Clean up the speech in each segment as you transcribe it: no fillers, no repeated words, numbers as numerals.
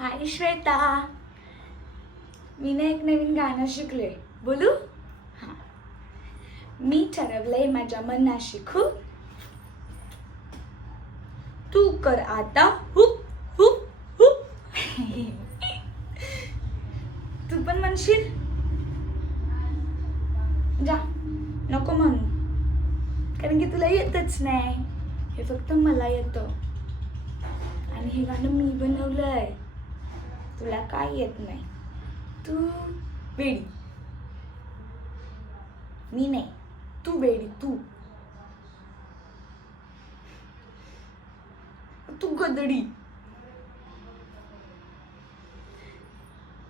हाय श्वेता, मी ना एक नवीन गाणं शिकले, बोलू? हां. मी ठरवलंय माझ्या मनाशी खूप, तू कर आता हुप हुप हुप. तू पण म्हणशील? जा, नको म्हणू, कारण की तुला येतच नाही, हे फक्त मला येतं. आणि हे गाणं मी बनवलंय, तुला काय येत नाही. तू बेडी, मी नाही, तू बेडी, तू तू गदडी,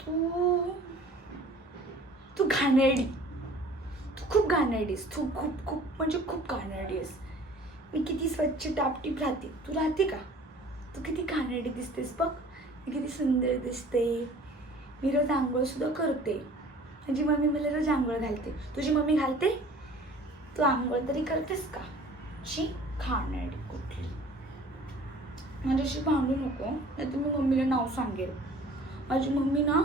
तू तू घाणेरडी, तू खूप घाणेरडीस, तू खूप खूप म्हणजे खूप घाणेरडी आहेस. मी किती स्वच्छ टापटीप राहते, तू राहते का? तू किती घाणेरडी दिसतेस बघ, मी किती सुंदर दिसते. मी रोज आंघोळ सुद्धा करते, माझी मम्मी मला रोज आंघोळ घालते. तुझी मम्मी घालते? तू आंघोळ तरी करतेस का? शी घाणेरडी कुठली. माझ्याशी भांडू नको, नाही तर मी मम्मीला नाव सांगेल. माझी मम्मी ना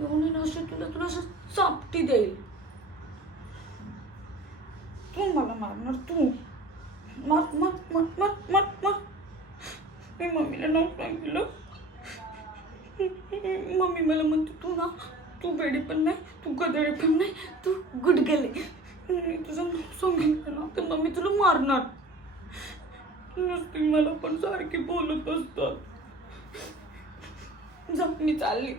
येऊन नसते तुला असं चापटी देईल. तू मला मारणार, तू मत मत मत मत मत मत. मी मम्मीला नाव सांगितलं, मम्मी मला म्हणते तू ना, तू बेडी पण नाही, तू गदडी पण नाही, तू गुडगेले. मी तुझं नाव सांगितलं ना तर मम्मी तुला मारणार. नुसती मला पण सारखी बोलत असतात. जा, मी चालली.